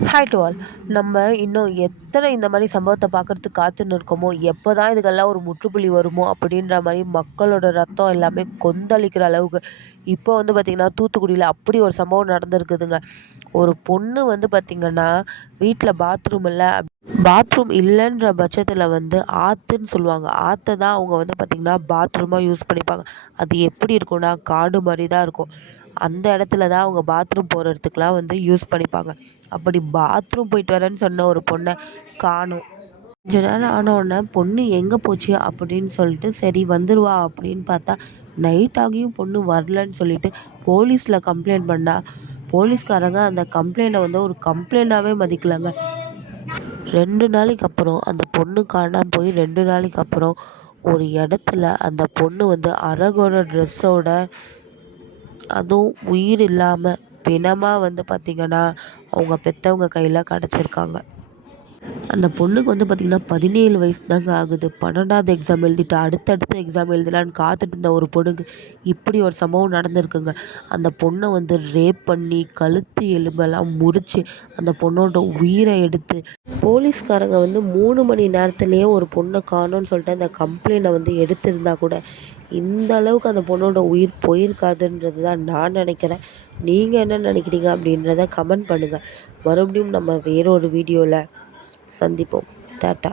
Hi to all. நம்ம இன்னும் எத்தனை இந்த மாரி சம்பவத்த பார்க்கறதுக்கு காத்துன்னு இருக்கோமோ, எப்போதான் இதுக்கெல்லாம் ஒரு முற்றுப்புள்ளி வருமோ அப்படின்ற மாரி மக்களோட ரத்தம் எல்லாமே கொந்தளிக்கிற அளவுக்கு இப்போ வந்து பார்த்திங்கன்னா, தூத்துக்குடியில அப்படி ஒரு சம்பவம் நடந்திருக்குதுங்க. ஒரு பொண்ணு வந்து பார்த்திங்கன்னா, வீட்ல பாத்ரூம் இல்லன்ற பட்சத்தில வந்து ஆத்துன்னு சொல்லுவாங்க. ஆத்த தான் அவங்க வந்து பார்த்திங்கன்னா, பாத்ரூமா யூஸ் பண்ணிப்பாங்க. அது எப்படி இருக்கும்னா, காடு மாரி தான் இருக்கும். அந்த இடத்துல தான் அவங்க பாத்ரூம் போறதுக்குலாம் வந்து யூஸ் பண்ணிப்பாங்க. அப்படி பாத்ரூம் போயிட்டு வரேன்னு சொன்ன ஒரு பொண்ண காணோம். கொஞ்ச நேரம் ஆனோனே பொண்ணு எங்கே போச்சு அப்படின்னு சொல்லிட்டு சரி வந்துருவா அப்படின்னு பார்த்தா, நைட் ஆகியும் பொண்ணு வரலன்னு சொல்லிட்டு போலீஸில் கம்ப்ளைண்ட் பண்ணா, போலீஸ்காரங்க அந்த கம்ப்ளைண்ட்ட வந்து ஒரு கம்ப்ளைண்ட்டாவே மதிக்கலங்க. 2 நாளைக்கு அப்புறம் அந்த பொண்ணு காணாம போய் 2 நாளைக்கு அப்புறம் ஒரு இடத்துல அந்த பொண்ணு வந்து அரகுற ட்ரெஸ்ஸோட, அதுவும் உயிர் இல்லாம பிணமா வந்து பார்த்திங்கன்னா, அவங்க பெத்தவங்க கையில கிடச்சிருக்காங்க. அந்த பொண்ணுக்கு வந்து பார்த்திங்கன்னா 17 வயசு தாங்க ஆகுது. 12வது எக்ஸாம் எழுதிட்டு அடுத்தடுத்த எக்ஸாம் எழுதலான்னு காத்துட்டு இருந்த ஒரு பொண்ணுக்கு இப்படி ஒரு சம்பவம் நடந்திருக்குங்க. அந்த பொண்ணை வந்து ரேப் பண்ணி கழுத்து எலும்பெல்லாம் முறிச்சு அந்த பொண்ணோட உயிரை எடுத்து போலீஸ்காரங்க வந்து 3 மணி நேரத்திலேயே ஒரு பொண்ணை காணோன்னு சொல்லிட்டு அந்த கம்ப்ளைண்ட்டை வந்து எடுத்திருந்தா கூட இந்த அளவுக்கு அந்த பொண்ணோட உயிர் போயிருக்காதுன்றது தான் நான் நினைக்கிறேன். நீங்கள் என்ன நினைக்கிறீங்க அப்படின்றத கமெண்ட் பண்ணுங்கள். மறுபடியும் நம்ம வேறொரு வீடியோவில் சந்திப்போம். டாட்டா.